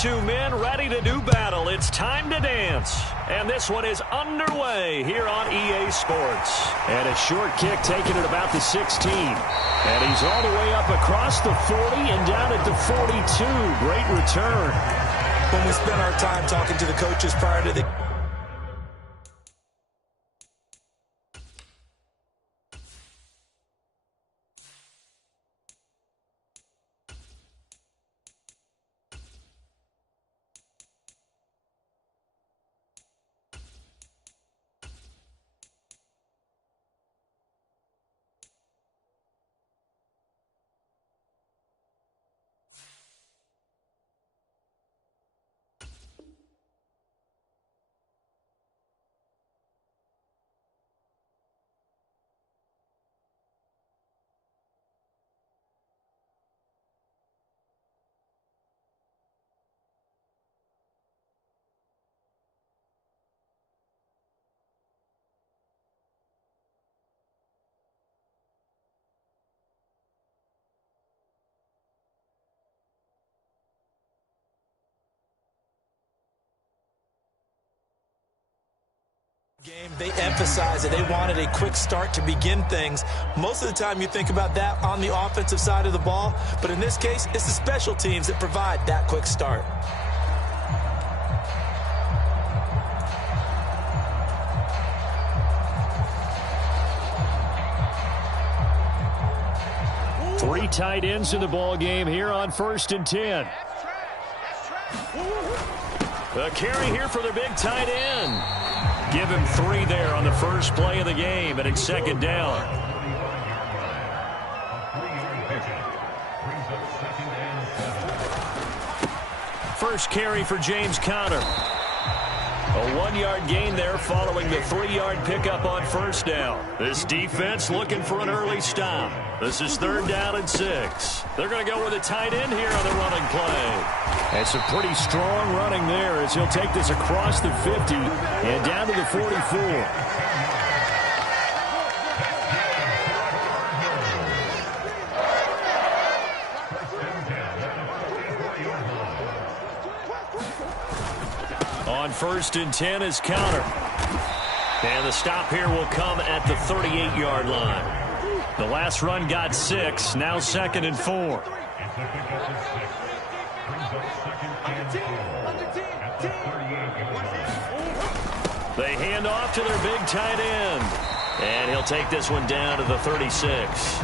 two men ready to do battle. It's time to dance. And this one is underway here on EA Sports. And a short kick taken at about the 16. And he's all the way up across the 40 and down at the 42. Great return. When we spent our time talking to the coaches prior to the game, they emphasized that they wanted a quick start to begin things. Most of the time you think about that on the offensive side of the ball, but in this case, it's the special teams that provide that quick start. Three tight ends in the ball game here on 1st and 10. A carry here for their big tight end. Give him 3 there on the first play of the game, and it's 2nd down. First carry for James Conner. A 1-yard gain there following the 3-yard pickup on 1st down. This defense looking for an early stop. This is 3rd down and 6. They're going to go with a tight end here on the running play. That's a pretty strong running there as he'll take this across the 50 and down to the 44. On 1st and 10 is Conner. And the stop here will come at the 38-yard line. The last run got 6, now 2nd and 4. They hand off to their big tight end. And he'll take this one down to the 36.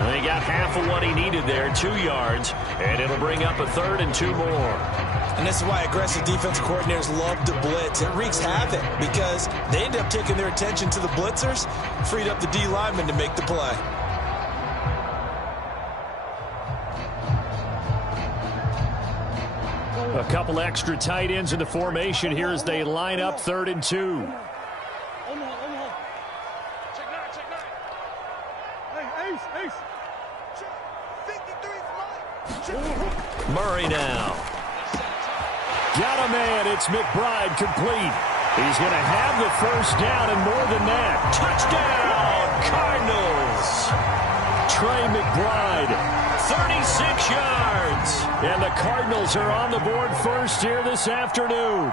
And he got half of what he needed there, 2 yards. And it'll bring up a 3rd and 2 more. And this is why aggressive defensive coordinators love to blitz. It wreaks havoc because they end up taking their attention to the blitzers, freed up the D lineman to make the play. A couple extra tight ends in the formation here as they line up 3rd and 2. Murray now. Got a man. It's McBride complete. He's going to have the 1st down and more than that. Touchdown, Cardinals. Trey McBride, 36 yards. And the Cardinals are on the board first here this afternoon.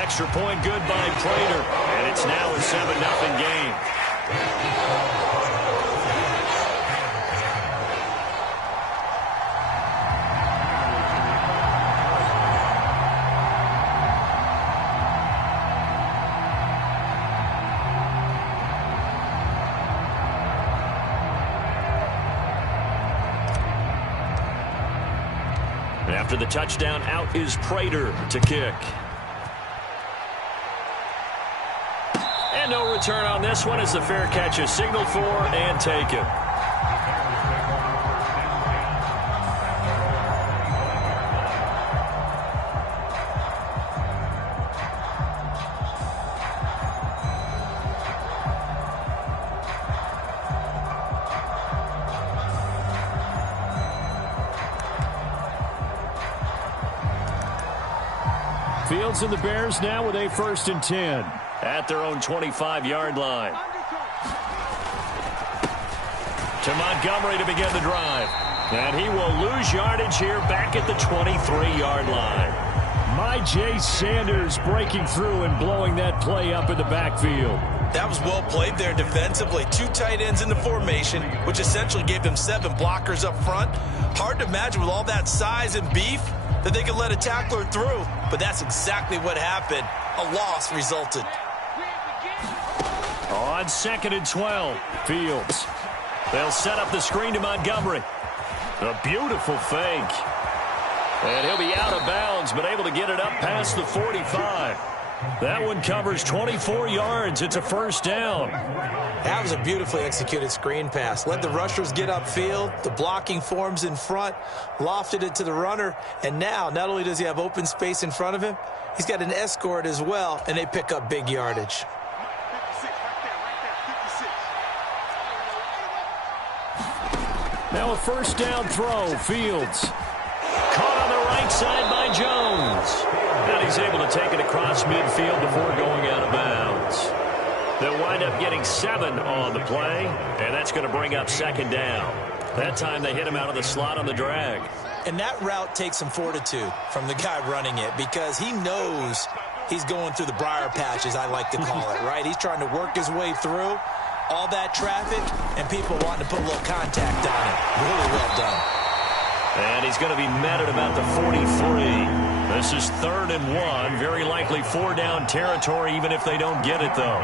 Extra point good by Prater. And it's now a 7-0 game. After the touchdown, out is Prater to kick. And no return on this one as the fair catch is signaled for and taken. Fields and the Bears now with a 1st and 10 at their own 25-yard line. To Montgomery to begin the drive. And he will lose yardage here back at the 23-yard line. J. Sanders breaking through and blowing that play up in the backfield. That was well played there defensively. 2 tight ends in the formation, which essentially gave them 7 blockers up front. Hard to imagine with all that size and beef that they could let a tackler through. But that's exactly what happened. A loss resulted. On 2nd and 12, Fields. They'll set up the screen to Montgomery. A beautiful fake. And he'll be out of bounds, but able to get it up past the 45. That one covers 24 yards. It's a first down. That was a beautifully executed screen pass. Let the rushers get upfield. The blocking forms in front. Lofted it to the runner. And now, not only does he have open space in front of him, he's got an escort as well, and they pick up big yardage. Now a first down throw. Fields. Caught on the right side by Jones. And he's able to take it across midfield before going out of bounds. They'll wind up getting 7 on the play, and that's going to bring up 2nd down. That time they hit him out of the slot on the drag. And that route takes some fortitude from the guy running it because he knows he's going through the briar patch, as I like to call it, right? He's trying to work his way through all that traffic and people wanting to put a little contact on it. Really well done. And he's going to be met at about the 43. This is 3rd and 1. Very likely 4-down territory, even if they don't get it, though.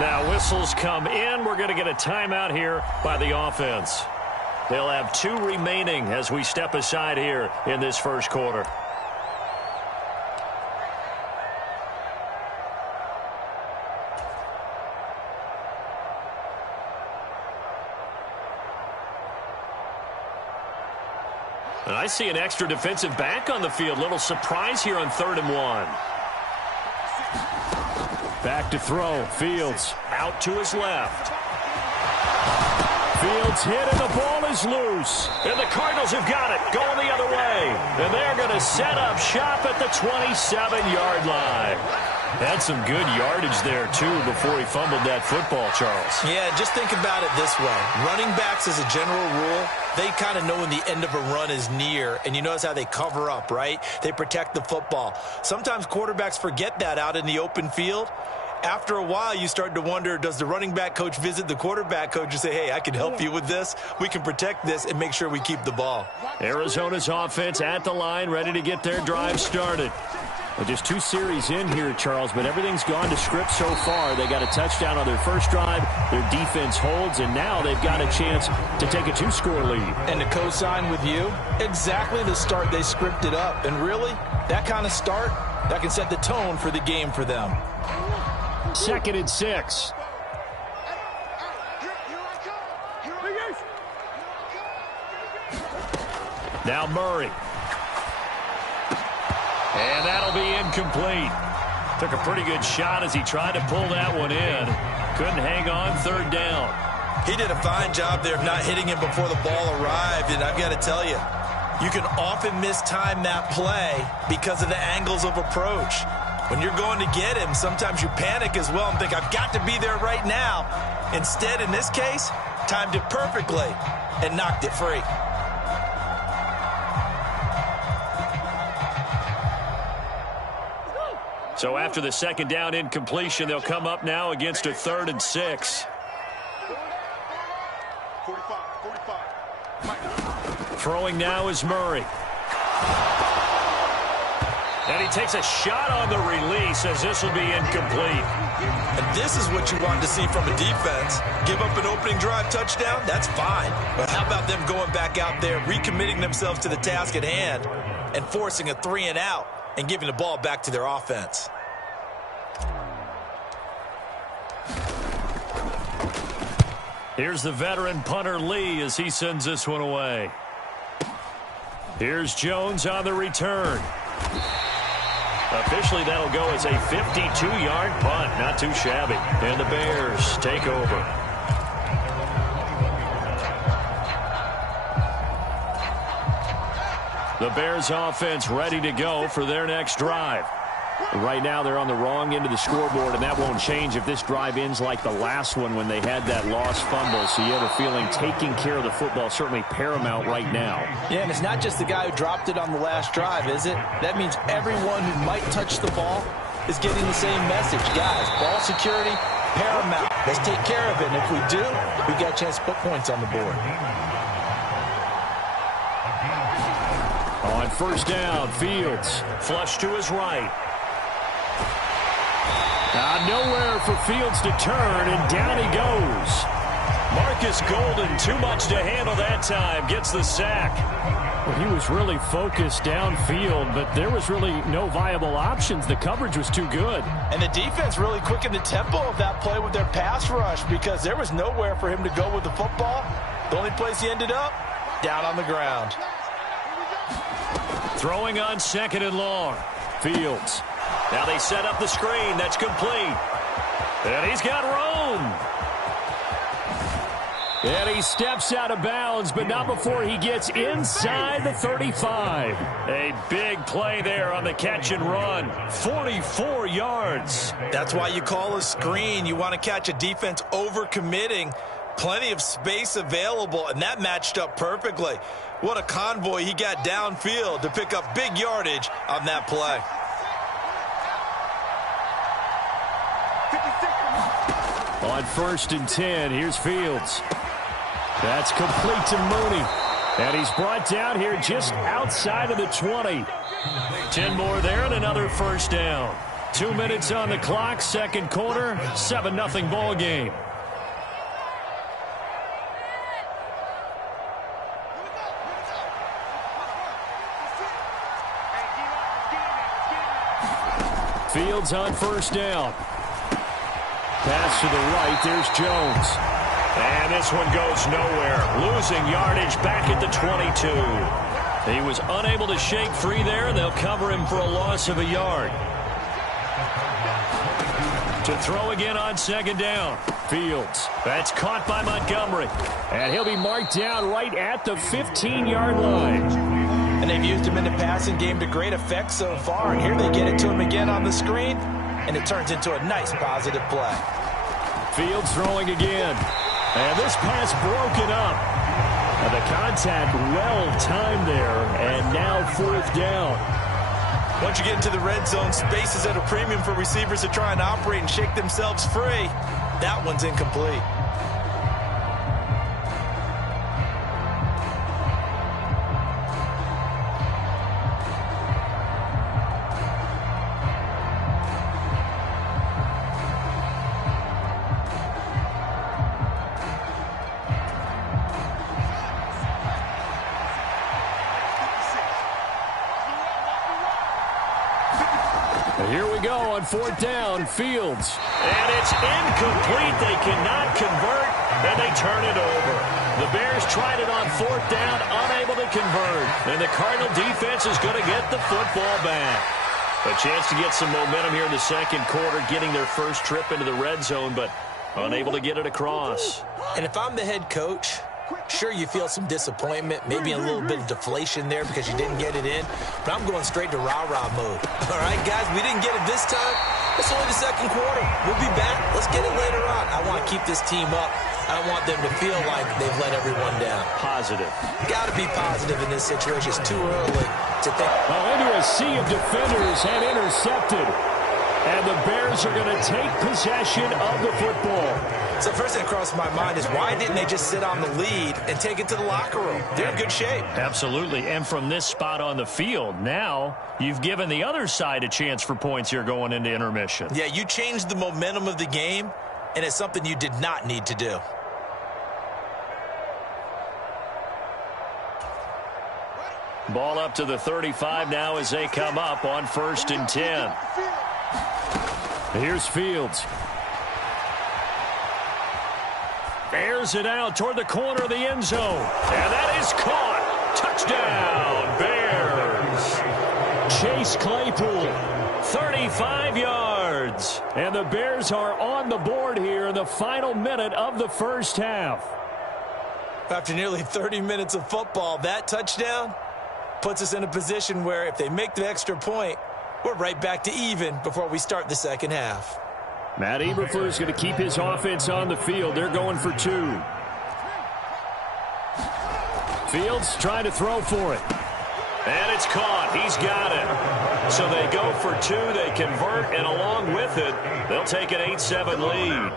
Now whistles come in. We're going to get a timeout here by the offense. They'll have 2 remaining as we step aside here in this first quarter. And I see an extra defensive back on the field. Little surprise here on 3rd and 1. Back to throw. Fields out to his left. Fields hit and the ball is loose. And the Cardinals have got it. Going the other way. And they're going to set up shop at the 27-yard line. Had some good yardage there, too, before he fumbled that football, Charles. Yeah, just think about it this way. Running backs, as a general rule, they kind of know when the end of a run is near, and you notice how they cover up, right? They protect the football. Sometimes quarterbacks forget that out in the open field. After a while, you start to wonder, does the running back coach visit the quarterback coach and say, hey, I can help you with this. We can protect this and make sure we keep the ball. Arizona's offense at the line, ready to get their drive started. Well, just 2 series in here, Charles, but everything's gone to script so far. They got a touchdown on their first drive. Their defense holds, and now they've got a chance to take a 2-score lead. And to co-sign with you, exactly the start they scripted up. And really, that kind of start, that can set the tone for the game for them. 2nd and 6. Now Murray. And that'll be incomplete. Took a pretty good shot as he tried to pull that one in. Couldn't hang on 3rd down. He did a fine job there of not hitting him before the ball arrived. And I've got to tell you, you can often mistime that play because of the angles of approach. When you're going to get him, sometimes you panic as well and think, I've got to be there right now. Instead, in this case, timed it perfectly and knocked it free. So after the 2nd down incompletion, they'll come up now against a 3rd and 6. Throwing now is Murray. And he takes a shot on the release as this will be incomplete. And this is what you want to see from a defense. Give up an opening drive touchdown, that's fine. But how about them going back out there, recommitting themselves to the task at hand, and forcing a 3-and-out and giving the ball back to their offense. Here's the veteran punter Lee as he sends this one away. Here's Jones on the return. Officially, that'll go as a 52-yard punt. Not too shabby. And the Bears take over. The Bears offense ready to go for their next drive. Right now they're on the wrong end of the scoreboard, and that won't change if this drive ends like the last one when they had that lost fumble. So you have a feeling taking care of the football is certainly paramount right now. Yeah, and it's not just the guy who dropped it on the last drive, is it? That means everyone who might touch the ball is getting the same message. Guys, ball security, paramount. Let's take care of it, and if we do, we got a chance to put points on the board. On first down, Fields. Flush to his right. Nowhere for Fields to turn, and down he goes. Marcus Golden, too much to handle that time, gets the sack. Well, he was really focused downfield, but there was really no viable options. The coverage was too good. And the defense really quickened the tempo of that play with their pass rush because there was nowhere for him to go with the football. The only place he ended up, down on the ground. Throwing on second and long. Fields. Now they set up the screen. That's complete. And he's got room. And he steps out of bounds, but not before he gets inside the 35. A big play there on the catch and run. 44 yards. That's why you call a screen. You want to catch a defense overcommitting. Plenty of space available, and that matched up perfectly. What a convoy he got downfield to pick up big yardage on that play. On first and 10, here's Fields. That's complete to Mooney. And he's brought down here just outside of the 20. 10 more there and another first down. 2 minutes on the clock, second quarter, 7-0 ball game. Fields on first down. Pass to the right. There's Jones. And this one goes nowhere. Losing yardage back at the 22. He was unable to shake free there, and they'll cover him for a loss of a yard. To throw again on second down. Fields. That's caught by Montgomery. And he'll be marked down right at the 15-yard line. And they've used him in the passing game to great effect so far. And here they get it to him again on the screen. And it turns into a nice positive play. Fields throwing again. And this pass broken up. And the contact well-timed there. And now fourth down. Once you get into the red zone, space is at a premium for receivers to try and operate and shake themselves free. That one's incomplete. Here we go on fourth down, Fields. And it's incomplete. They cannot convert, and they turn it over. The Bears tried it on fourth down, unable to convert. And the Cardinal defense is going to get the football back. A chance to get some momentum here in the second quarter, getting their first trip into the red zone, but unable to get it across. And if I'm the head coach, sure, you feel some disappointment, maybe a little bit of deflation there because you didn't get it in, but I'm going straight to rah-rah mode. All right, guys, we didn't get it this time. It's only the second quarter. We'll be back. Let's get it later on. I want to keep this team up. I don't want them to feel like they've let everyone down. Positive. Got to be positive in this situation. It's too early to think. Well, into a sea of defenders and intercepted. And the Bears are going to take possession of the football. So first thing that crossed my mind is why didn't they just sit on the lead and take it to the locker room? They're in good shape. Absolutely. And from this spot on the field, now you've given the other side a chance for points here going into intermission. Yeah, you changed the momentum of the game, and it's something you did not need to do. Ball up to the 35 now as they come up on first and 10. Here's Fields. Airs it out toward the corner of the end zone. And that is caught. Touchdown, Bears. Chase Claypool, 35 yards. And the Bears are on the board here in the final minute of the first half. After nearly 30 minutes of football, that touchdown puts us in a position where if they make the extra point, We're right back to even before we start the second half. Matt Eberflus going to keep his offense on the field. They're going for 2. Fields trying to throw for it. And it's caught. He's got it. So they go for 2. They convert, and along with it, they'll take an 8-7 lead.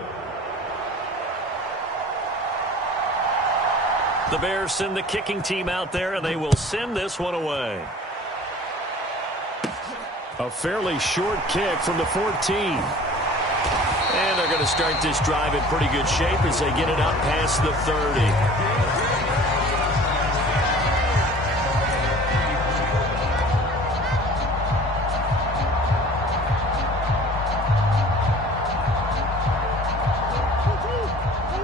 The Bears send the kicking team out there, and they will send this one away. A fairly short kick from the 14. And they're going to start this drive in pretty good shape as they get it up past the 30.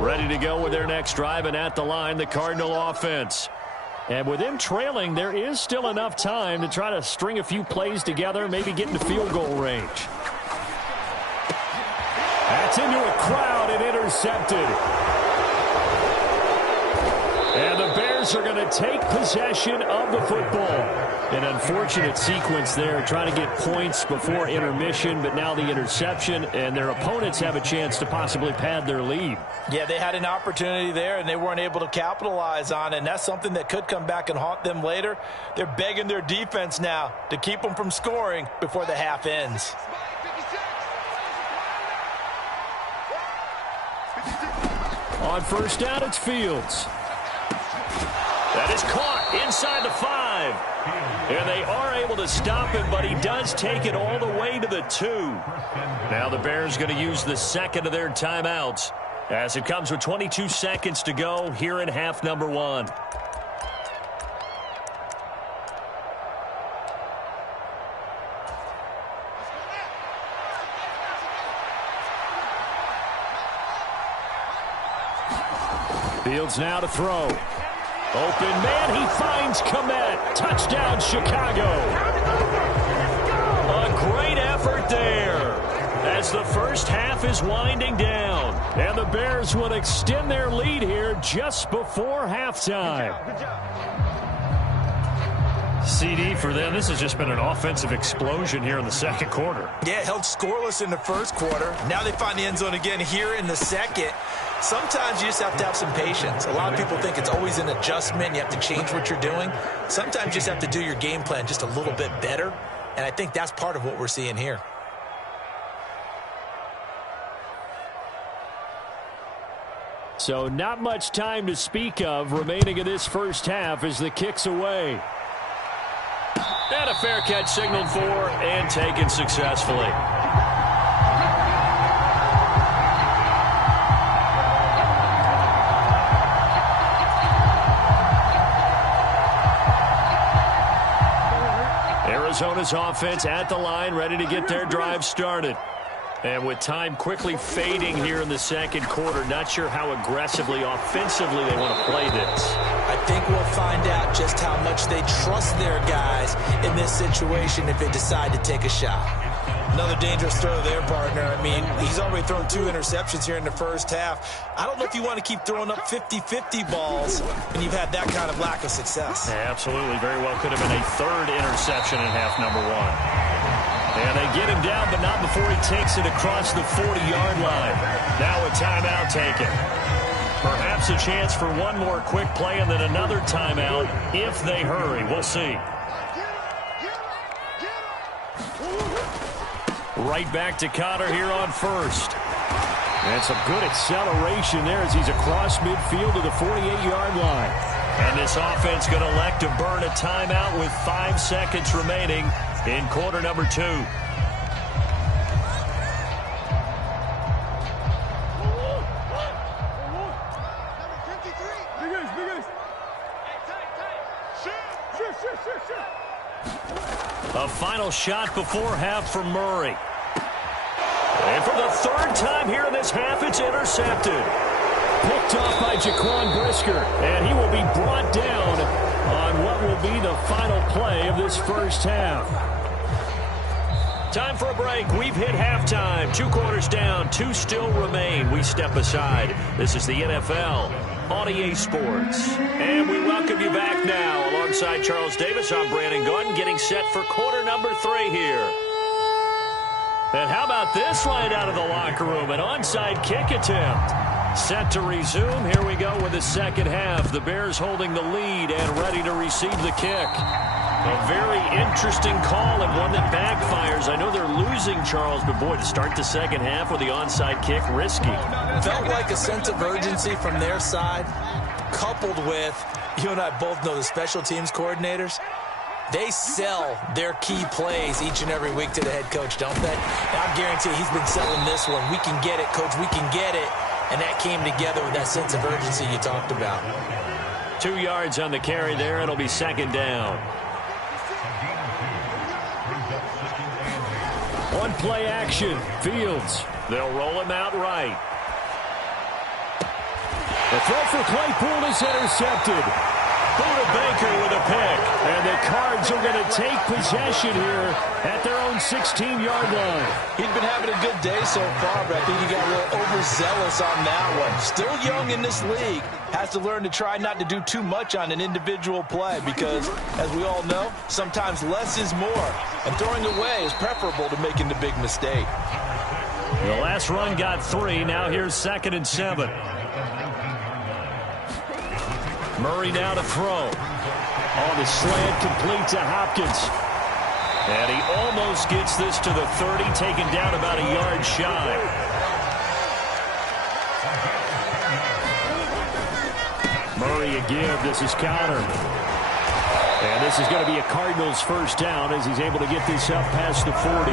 Ready to go with their next drive, and at the line, the Cardinal offense. And with them trailing, there is still enough time to try to string a few plays together, maybe get into field goal range. That's into a crowd and intercepted. And the Bears are going to take possession of the football. An unfortunate sequence there, trying to get points before intermission, but now the interception, and their opponents have a chance to possibly pad their lead. Yeah, they had an opportunity there, and they weren't able to capitalize on it, and that's something that could come back and haunt them later. They're begging their defense now to keep them from scoring before the half ends. On first down, it's Fields. That is caught inside the 5. And they are able to stop him, but he does take it all the way to the 2. Now the Bears going to use the second of their timeouts as it comes with 22 seconds to go here in half number 1. Fields now to throw. Open man, he finds Kmet. Touchdown, Chicago. A great effort there as the first half is winding down. And the Bears will extend their lead here just before halftime. CD for them, this has just been an offensive explosion here in the second quarter. Yeah, held scoreless in the first quarter. Now they find the end zone again here in the second. Sometimes you just have to have some patience. A lot of people think it's always an adjustment. You have to change what you're doing. Sometimes you just have to do your game plan just a little bit better. And I think that's part of what we're seeing here. So not much time to speak of remaining in this first half as the kick's away. And a fair catch signaled for and taken successfully. Arizona's offense at the line, ready to get their drive started. And with time quickly fading here in the second quarter, not sure how aggressively, offensively they want to play this. I think we'll find out just how much they trust their guys in this situation if they decide to take a shot. Another dangerous throw there, partner. I mean, he's already thrown 2 interceptions here in the first half. I don't know if you want to keep throwing up 50-50 balls when you've had that kind of lack of success. Yeah, absolutely. Very well could have been a 3rd interception in half number 1. And they get him down, but not before he takes it across the 40-yard line. Now a timeout taken. Perhaps a chance for one more quick play and then another timeout if they hurry. We'll see. Right back to Connor here on first. And some good acceleration there as he's across midfield to the 48-yard line. And this offense going to elect to burn a timeout with 5 seconds remaining in quarter number 2. A final shot before half from Murray. And for the 3rd time here in this half, it's intercepted. Picked off by Jaquan Brisker, and he will be brought down on what will be the final play of this first half. Time for a break. We've hit halftime. 2 quarters down, 2 still remain. We step aside. This is the NFL on EA Sports. And we welcome you back now. Alongside Charles Davis, I'm Brandon Gordon, getting set for quarter number 3 here And how about this right out of the locker room? An onside kick attempt. Set to resume. Here we go with the second half. The Bears holding the lead and ready to receive the kick. A very interesting call and one that backfires. I know they're losing, Charles, but boy, to start the second half with the onside kick, risky. Felt like a sense of urgency from their side, coupled with, you and I both know the special teams coordinators, they sell their key plays each and every week to the head coach, don't they? And I guarantee he's been selling this one. We can get it, coach, we can get it. And that came together with that sense of urgency you talked about. 2 yards on the carry there. It'll be second down. One play action. Fields. They'll roll him out right. The throw for Claypool is intercepted. Buda Baker with a pick. And the Cards are going to take possession here at their own 16-yard line. He's been having a good day so far, but I think he got a little overzealous on that one. Still young in this league. Has to learn to try not to do too much on an individual play because, as we all know, sometimes less is more. And throwing away is preferable to making the big mistake. The last run got 3. Now here's 2nd and 7. Murray now to throw. On the slant, complete to Hopkins. And he almost gets this to the 30, taken down about a yard shy. Murray a give. This is counter. And this is going to be a Cardinals first down as he's able to get this up past the 40.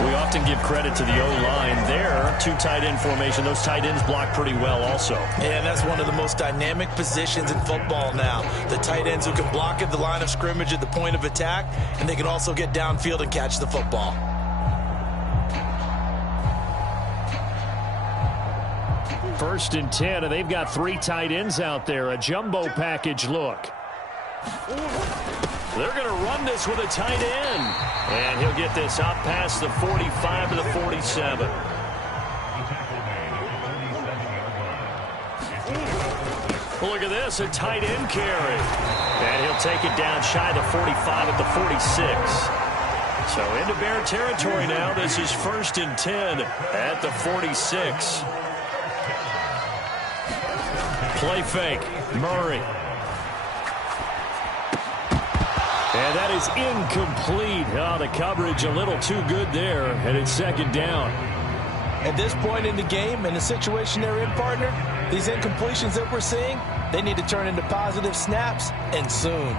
We often give credit to the O-line there. 2 tight end formation. Those tight ends block pretty well also. And that's one of the most dynamic positions in football now. The tight ends who can block at the line of scrimmage at the point of attack, and they can also get downfield and catch the football. First and 10, and they've got 3 tight ends out there. A jumbo package look. They're going to run this with a tight end. And he'll get this up past the 45 to the 47. Look at this, a tight end carry. And he'll take it down shy of the 45 at the 46. So into Bear territory now. This is 1st and 10 at the 46. Play fake. Murray. And that is incomplete. Oh, the coverage a little too good there, and it's 2nd down. At this point in the game, in the situation they're in, partner, these incompletions that we're seeing, they need to turn into positive snaps, and soon.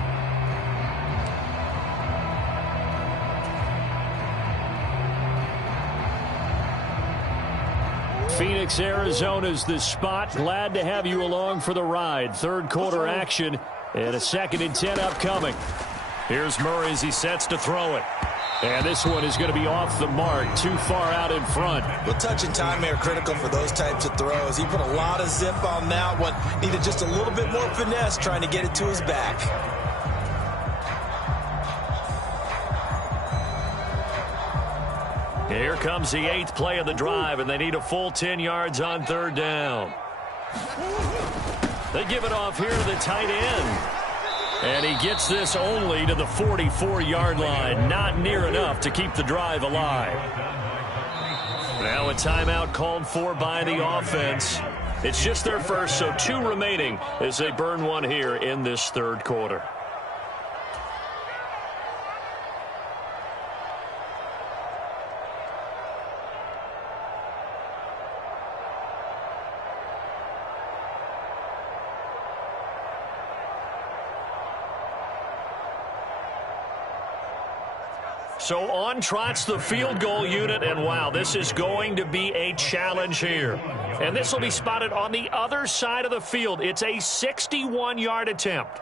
Phoenix, Arizona's the spot. Glad to have you along for the ride. 3rd quarter action, and a 2nd and 10 upcoming. Here's Murray as he sets to throw it. And this one is going to be off the mark, too far out in front. Well, touch and time are critical for those types of throws. He put a lot of zip on that one. Needed just a little bit more finesse trying to get it to his back. Here comes the 8th play of the drive, and they need a full 10 yards on 3rd down. They give it off here to the tight end. And he gets this only to the 44-yard line. Not near enough to keep the drive alive. Now a timeout called for by the offense. It's just their first, so 2 remaining as they burn one here in this 3rd quarter. So on trots the field goal unit, and wow, this is going to be a challenge here. And this will be spotted on the other side of the field. It's a 61-yard attempt.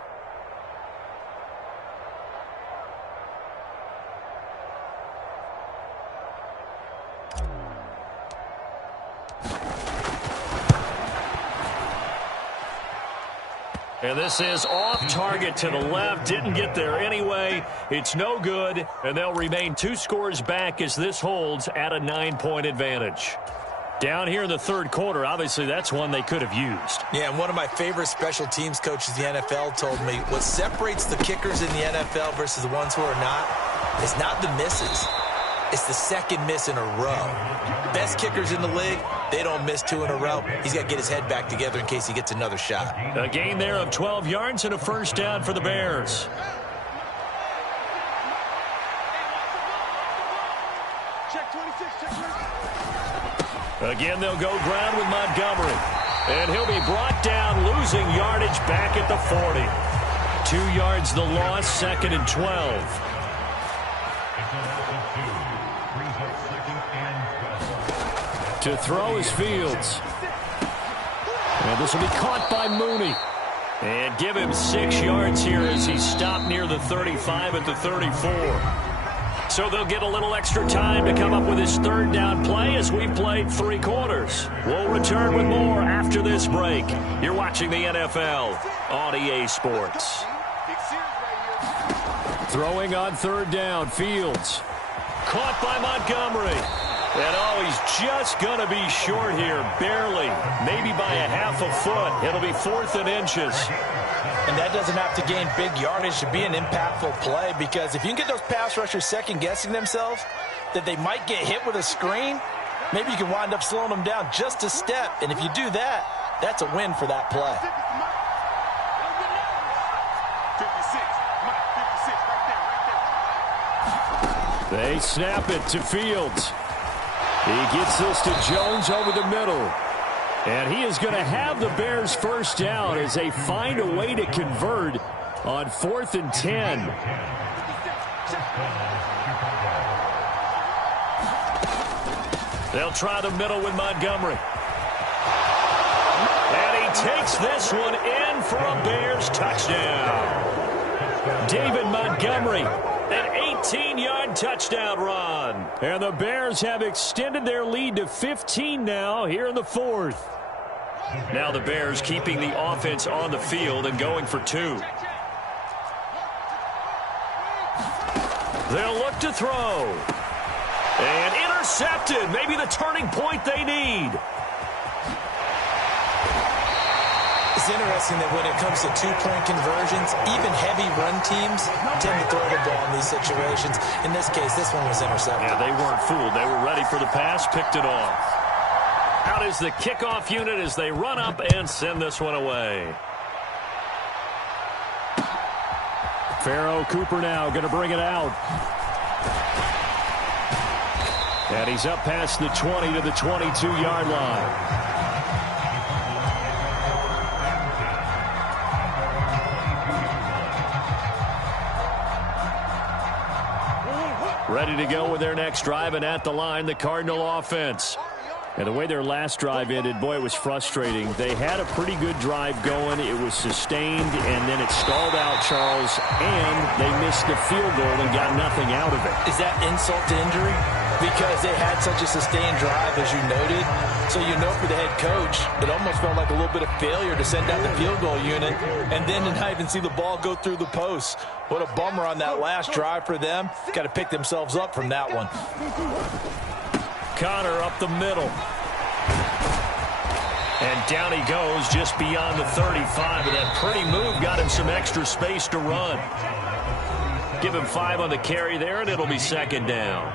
And this is off target to the left. Didn't get there anyway. It's no good. And they'll remain 2 scores back as this holds at a 9-point advantage. Down here in the 3rd quarter, obviously that's one they could have used. Yeah, and one of my favorite special teams coaches in the NFL told me what separates the kickers in the NFL versus the ones who are not is not the misses. It's the second miss in a row. Best kickers in the league, they don't miss 2 in a row. He's got to get his head back together in case he gets another shot. A gain there of 12 yards and a first down for the Bears. Again, they'll go ground with Montgomery. And he'll be brought down, losing yardage back at the 40. 2 yards the loss, 2nd and 12. To throw is Fields. And this will be caught by Mooney. And give him 6 yards here as he stopped near the 35 at the 34. So they'll get a little extra time to come up with his 3rd down play as we've played 3 quarters. We'll return with more after this break. You're watching the NFL on EA Sports. Throwing on 3rd down, Fields. Caught by Montgomery. And oh, he's just going to be short here, barely. Maybe by a half a foot. It'll be 4th and inches. And that doesn't have to gain big yardage to be an impactful play, because if you can get those pass rushers second-guessing themselves that they might get hit with a screen, maybe you can wind up slowing them down just a step. And if you do that, that's a win for that play. They snap it to Fields. He gets this to Jones over the middle. And he is going to have the Bears' first down as they find a way to convert on 4th and 10. They'll try the middle with Montgomery. And he takes this one in for a Bears touchdown. David Montgomery, an 18-yard touchdown run. And the Bears have extended their lead to 15 now here in the 4th. Now the Bears keeping the offense on the field and going for 2. They'll look to throw. And intercepted. Maybe the turning point they need. It's interesting that when it comes to 2-point conversions, even heavy run teams tend to throw the ball in these situations. In this case, this one was intercepted. Yeah, they weren't fooled. They were ready for the pass, picked it off. Out is the kickoff unit as they run up and send this one away. Pharaoh Cooper now going to bring it out. And he's up past the 20 to the 22-yard line. Ready to go with their next drive, and at the line, the Cardinal offense. And the way their last drive ended, boy, it was frustrating. They had a pretty good drive going. It was sustained, and then it stalled out, Charles, and they missed the field goal and got nothing out of it. Is that insult to injury? Because they had such a sustained drive, as you noted. So you know for the head coach, it almost felt like a little bit of failure to send out the field goal unit and then to not even see the ball go through the post. What a bummer on that last drive for them. Got to pick themselves up from that one. Connor up the middle. And down he goes just beyond the 35. And that pretty move got him some extra space to run. Give him 5 on the carry there, and it'll be 2nd down.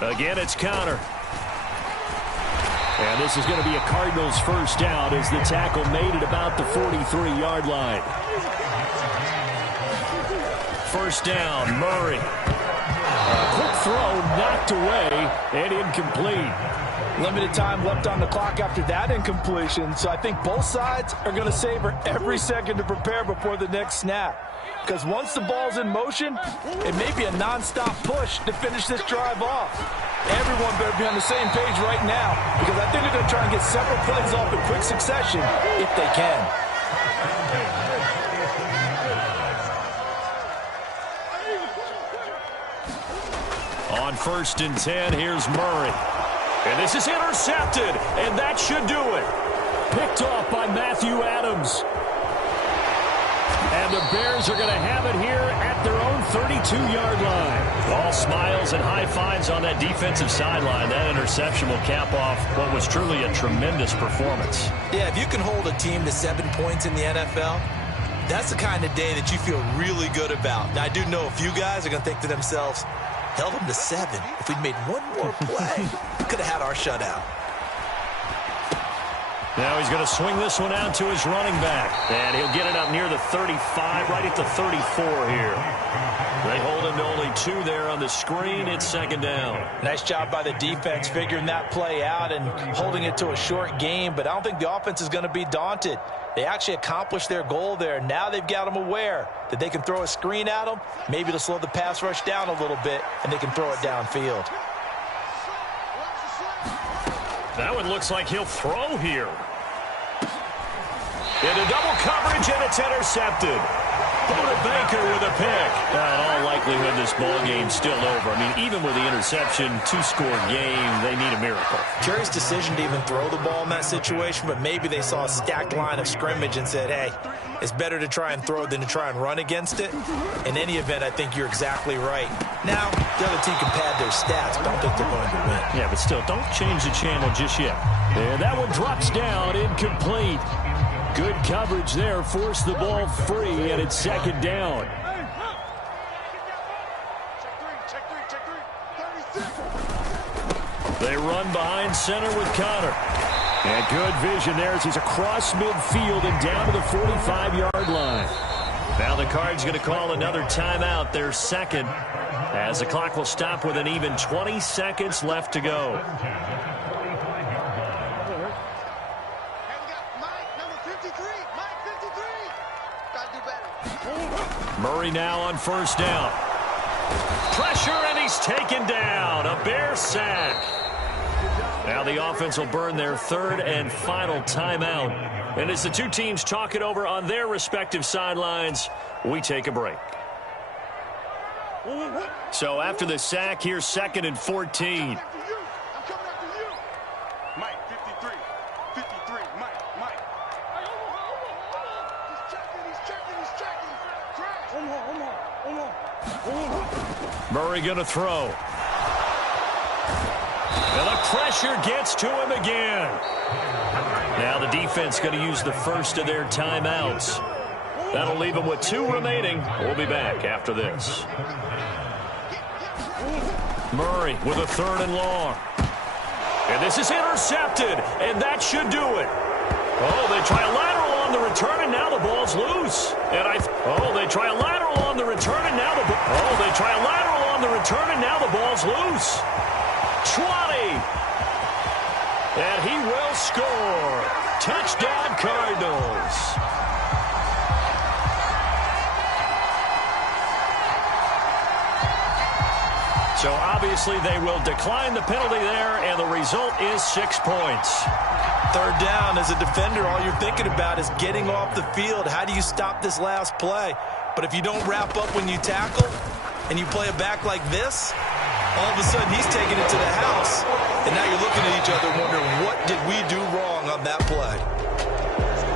Again, it's Connor. And this is going to be a Cardinals first down as the tackle made at about the 43-yard line. First down, Murray. A quick throw knocked away and incomplete. Limited time left on the clock after that incompletion, so I think both sides are going to savor every second to prepare before the next snap. Because once the ball's in motion, it may be a nonstop push to finish this drive off. Everyone better be on the same page right now, because I think they're going to try and get several plays off in quick succession if they can. On 1st and 10, here's Murray. And this is intercepted, and that should do it. Picked off by Matthew Adams. And And the Bears are going to have it here at their own 32-yard line. All smiles and high fives on that defensive sideline. That interception will cap off what was truly a tremendous performance. Yeah, if you can hold a team to 7 points in the NFL, that's the kind of day that you feel really good about. Now, I do know a few guys are going to think to themselves, held them to 7. If we'd made one more play, we could have had our shutout. Now he's going to swing this one out to his running back. And he'll get it up near the 35, right at the 34 here. They hold him to only 2 there on the screen. It's second down. Nice job by the defense figuring that play out and holding it to a short game. But I don't think the offense is going to be daunted. They actually accomplished their goal there. Now they've got them aware that they can throw a screen at them. Maybe to slow the pass rush down a little bit, and they can throw it downfield. That one looks like he'll throw here. Into double coverage, and it's intercepted. Buda Baker with a pick. In all likelihood, this ball game's still over. I mean, even with the interception, 2-score game, they need a miracle. Curious decision to even throw the ball in that situation, but maybe they saw a stacked line of scrimmage and said, hey, it's better to try and throw than to try and run against it. In any event, I think you're exactly right. Now, the other team can pad their stats, but I don't think they're going to win. Yeah, but still, don't change the channel just yet. And that one drops down, incomplete. Good coverage there, forced the ball free, and it's second down. They run behind center with Connor. And good vision there as he's across midfield and down to the 45-yard line. Now the Cards going to call another timeout, their second, as the clock will stop with an even 20 seconds left to go. Murray now on first down. Pressure, and he's taken down. A Bear sack. Now the offense will burn their third and final timeout. And as the two teams talk it over on their respective sidelines, we take a break. So after the sack, here's second and 14. Murray going to throw. And the pressure gets to him again. Now the defense going to use the first of their timeouts. That'll leave them with 2 remaining. We'll be back after this. Murray with a third and long. And this is intercepted, and that should do it. Oh, they try a lateral on the return, and now the ball's loose. And they try a lateral on the return, and now they try a lateral on the return, and now the ball's loose. 20. And he will score. Touchdown, Cardinals. So obviously they will decline the penalty there, and the result is 6 points. Third down, as a defender, all you're thinking about is getting off the field. How do you stop this last play? But if you don't wrap up when you tackle and you play it back like this, all of a sudden he's taking it to the house. And now you're looking at each other wondering, what did we do wrong on that play?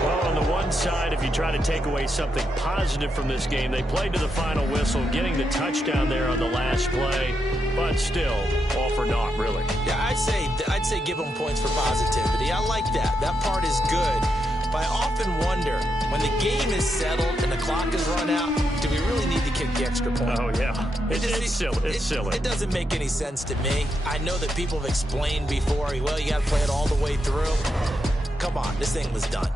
Well, on the one side, if you try to take away something positive from this game, they played to the final whistle, getting the touchdown there on the last play, but still, all for naught, really. Yeah, I'd say give them points for positivity. I like that. That part is good. But I often wonder, when the game is settled and the clock is run out, do we really need to kick the extra point? Oh, yeah. It's silly. It's silly. It doesn't make any sense to me. I know that people have explained before, well, you got to play it all the way through. Come on, this thing was done.